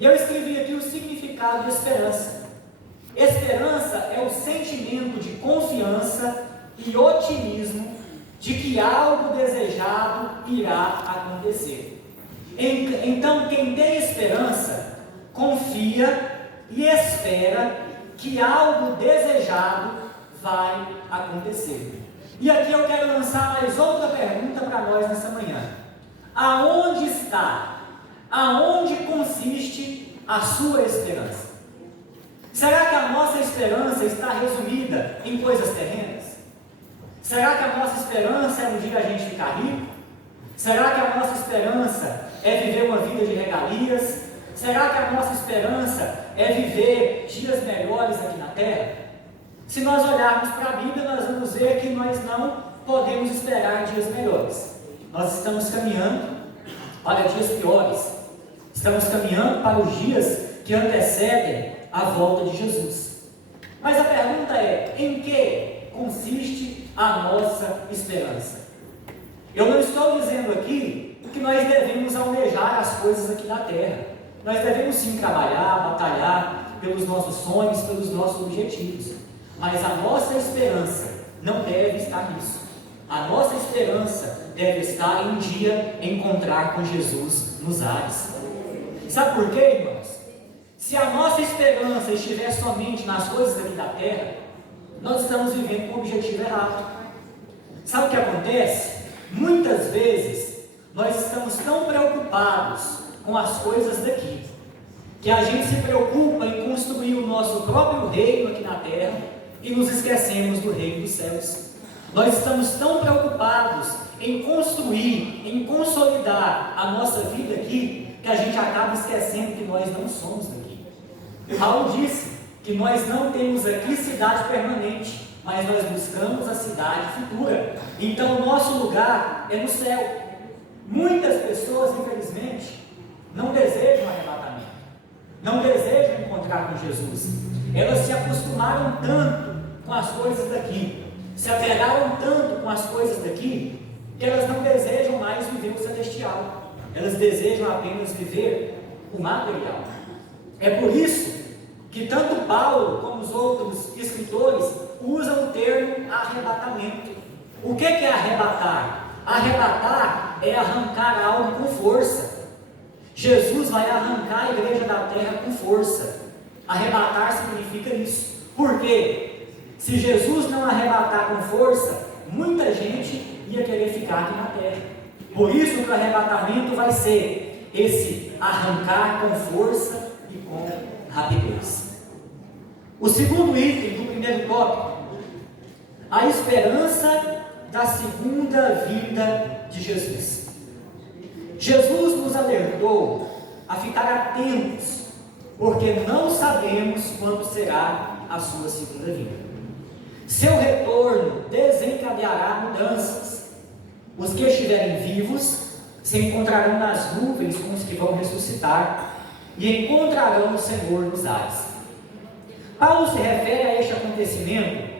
E eu escrevi aqui o significado de esperança. Esperança é o sentimento de confiança e otimismo de que algo desejado irá acontecer. Então, quem tem esperança, confia e espera que algo desejado vai acontecer. E aqui eu quero lançar mais outra pergunta para nós nessa manhã. Aonde está? Aonde consiste a sua esperança? Será que a nossa esperança está resumida em coisas terrenas? Será que a nossa esperança é um dia a gente ficar rico? Será que a nossa esperança é viver uma vida de regalias? Será que a nossa esperança é viver dias melhores aqui na terra? Se nós olharmos para a Bíblia, nós vamos ver que nós não podemos esperar dias melhores. Nós estamos caminhando para dias piores. Estamos caminhando para os dias que antecedem a volta de Jesus. Mas a pergunta é: em que consiste a nossa esperança? Eu não estou dizendo aqui que nós devemos almejar as coisas aqui na terra. Nós devemos sim trabalhar, batalhar pelos nossos sonhos, pelos nossos objetivos. Mas a nossa esperança não deve estar nisso. A nossa esperança deve estar em um dia encontrar com Jesus nos ares. Sabe por quê, irmãos? Se a nossa esperança estiver somente nas coisas aqui da terra, nós estamos vivendo com o objetivo errado. Sabe o que acontece? Muitas vezes nós estamos tão preocupados com as coisas daqui, que a gente se preocupa em construir o nosso próprio reino aqui na terra e nos esquecemos do reino dos céus. Nós estamos tão preocupados em construir, em consolidar a nossa vida aqui, que a gente acaba esquecendo que nós não somos daqui. Paulo disse que nós não temos aqui cidade permanente, mas nós buscamos a cidade futura. Então o nosso lugar é no céu. Muitas pessoas, infelizmente, não desejam arrebatamento, não desejam encontrar com Jesus. Elas se acostumaram tanto com as coisas daqui, se apegaram tanto com as coisas daqui, que elas não desejam mais viver o celestial. Elas desejam apenas viver o material. É por isso que tanto Paulo como os outros escritores usam o termo arrebatamento. O que é arrebatar? Arrebatar é arrancar algo com força. Jesus vai arrancar a igreja da terra com força. Arrebatar significa isso. Por quê? Se Jesus não arrebatar com força, muita gente ia querer ficar aqui na terra. Por isso que o arrebatamento vai ser esse arrancar com força e com rapidez. O segundo item do primeiro tópico: a esperança da segunda vinda de Jesus. Jesus nos alertou a ficar atentos, porque não sabemos quando será a sua segunda vinda. Seu retorno desencadeará mudanças. Os que estiverem vivos se encontrarão nas nuvens com os que vão ressuscitar e encontrarão o Senhor nos ares. Paulo se refere a este acontecimento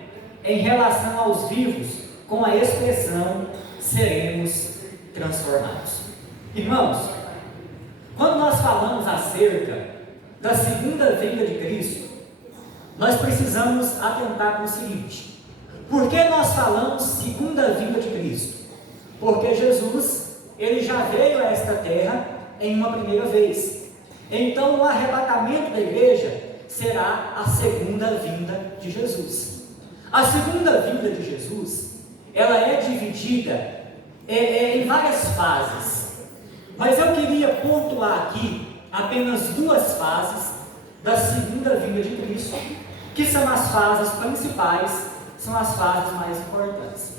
em relação aos vivos com a expressão seremos transformados. Irmãos, quando nós falamos acerca da segunda vinda de Cristo, nós precisamos atentar para o seguinte: por que nós falamos segunda vinda de Cristo? Porque Jesus, ele já veio a esta terra em uma primeira vez. Então o arrebatamento da igreja será a segunda vinda de Jesus. A segunda vinda de Jesus, ela é dividida em várias fases. Mas eu queria pontuar aqui apenas duas fases da segunda vinda de Cristo, que são as fases principais, são as fases mais importantes.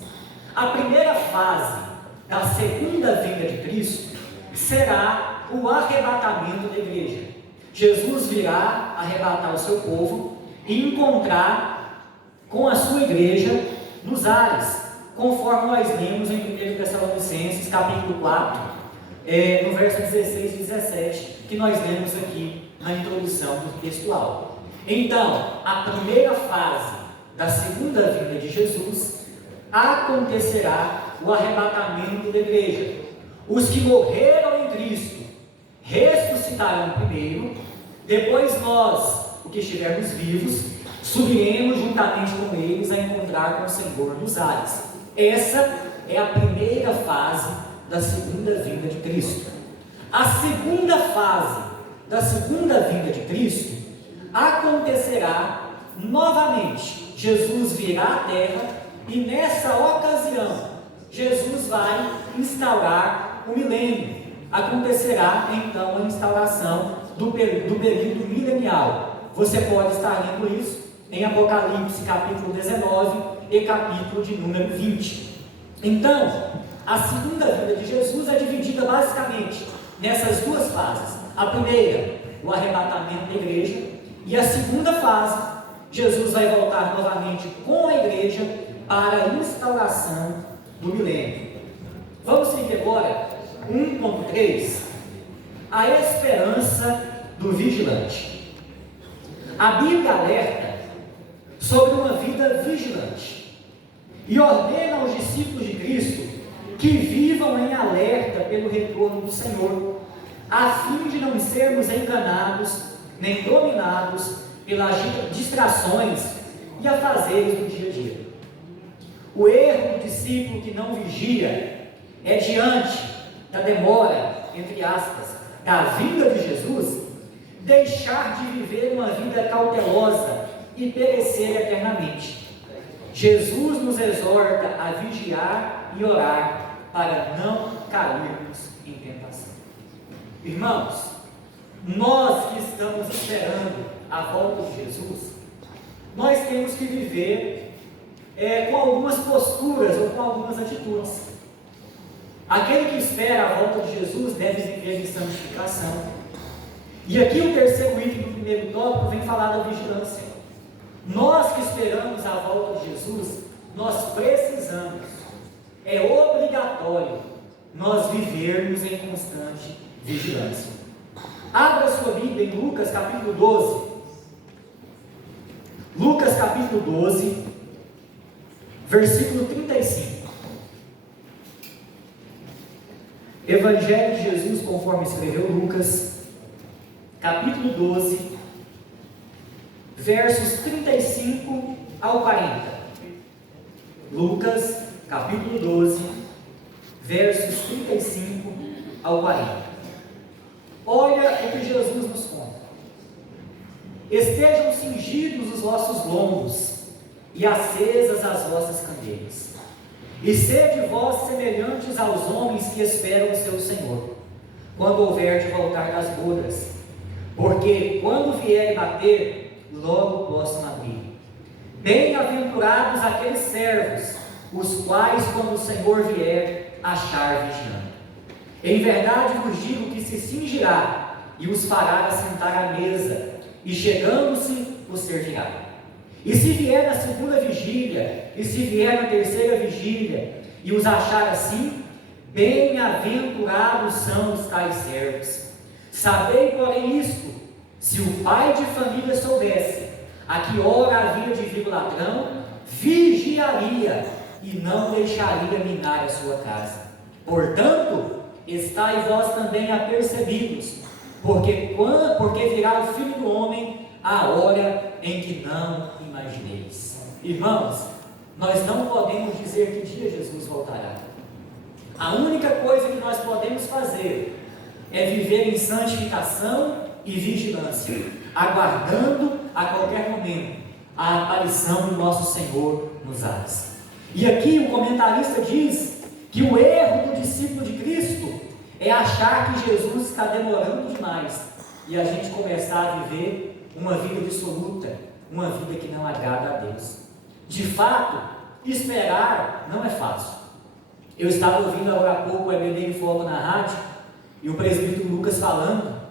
A primeira fase da segunda vinda de Cristo será o arrebatamento da igreja. Jesus virá arrebatar o seu povo e encontrar com a sua igreja nos ares, conforme nós lemos em 1 Tessalonicenses capítulo 4, no verso 16 e 17, que nós lemos aqui na introdução do textual. Então, a primeira fase da segunda vinda de Jesus acontecerá o arrebatamento da igreja. Os que morreram em Cristo ressuscitarão primeiro Depois nós, o que estivermos vivos, subiremos juntamente com eles a encontrar com o Senhor nos ares. Essa é a primeira fase da segunda vinda de Cristo. A segunda fase da segunda vinda de Cristo acontecerá novamente. Jesus virá à terra e nessa ocasião Jesus vai instaurar o milênio. Acontecerá então a instauração do período milenial. Você pode estar lendo isso em Apocalipse capítulo 19 e capítulo de número 20. Então, a segunda vinda de Jesus é dividida basicamente nessas duas fases. A primeira, o arrebatamento da igreja, e a segunda fase, Jesus vai voltar novamente com a igreja para a instauração do milênio. Vamos seguir agora 1.3, a esperança do vigilante. A Bíblia alerta sobre uma vida vigilante e ordena aos discípulos de Cristo que vivam em alerta pelo retorno do Senhor, a fim de não sermos enganados nem dominados pelas distrações e afazeres do dia a dia. O erro do discípulo que não vigia é diante da demora, entre aspas, da vinda de Jesus, deixar de viver uma vida cautelosa e perecer eternamente. Jesus nos exorta a vigiar e orar para não cairmos em tentação. Irmãos, nós que estamos esperando a volta de Jesus, nós temos que viver com algumas posturas ou com algumas atitudes. Aquele que espera a volta de Jesus deve viver em santificação. E aqui o terceiro item do primeiro tópico vem falar da vigilância. Nós que esperamos a volta de Jesus, nós precisamos, é obrigatório, nós vivermos em constante vigilância. Abra sua Bíblia em Lucas capítulo 12. Lucas capítulo 12, versículo 35. Evangelho de Jesus conforme escreveu Lucas, capítulo 12, versos 35 ao 40. Lucas, capítulo 12, versos 35 ao 40. Olha o que Jesus nos conta. Estejam cingidos os vossos lombos e acesas as vossas candeias, e sede vós semelhantes aos homens que esperam o seu Senhor, quando houver de voltar das bodas, porque quando vier bater, logo possam abrir. Bem-aventurados aqueles servos, os quais, quando o Senhor vier, achar vigiando. Em verdade vos digo que se cingirá e os fará assentar à mesa, e chegando-se os servirá. E se vier na segunda vigília, e se vier na terceira vigília, e os achar assim, bem-aventurados são os tais servos. Sabei, porém, isto: se o pai de família soubesse a que hora havia de vir o ladrão, vigiaria e não deixaria minar a sua casa. Portanto, estai vós também apercebidos, porque virá o Filho do Homem a hora em que não imagineis. Irmãos, nós não podemos dizer que dia Jesus voltará. A única coisa que nós podemos fazer é viver em santificação e vigilância, aguardando a qualquer momento a aparição do nosso Senhor nos ares. E aqui o comentarista diz que o erro do discípulo de Cristo é achar que Jesus está demorando demais e a gente começar a viver uma vida dissoluta, uma vida que não agrada a Deus. De fato, esperar não é fácil. Eu estava ouvindo agora há pouco o EBD em Foco na rádio e o presbítero Lucas falando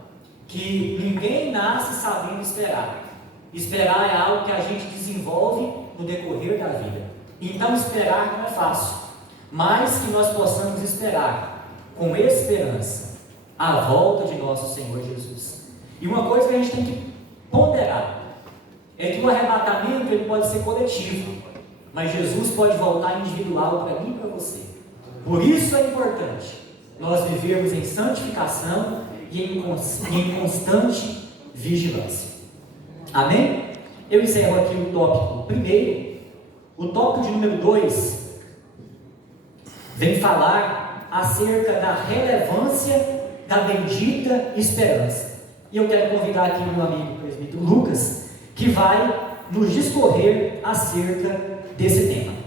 que ninguém nasce sabendo esperar. Esperar é algo que a gente desenvolve no decorrer da vida. Então esperar não é fácil, mas que nós possamos esperar com esperança a volta de nosso Senhor Jesus. E uma coisa que a gente tem que ponderar é que o arrebatamento ele pode ser coletivo, mas Jesus pode voltar individual para mim e para você. Por isso é importante nós vivermos em santificação e em constante vigilância. Amém? Eu encerro aqui o tópico primeiro. O tópico de número 2 vem falar acerca da relevância da bendita esperança. E eu quero convidar aqui o meu amigo presbítero Lucas, que vai nos discorrer acerca desse tema.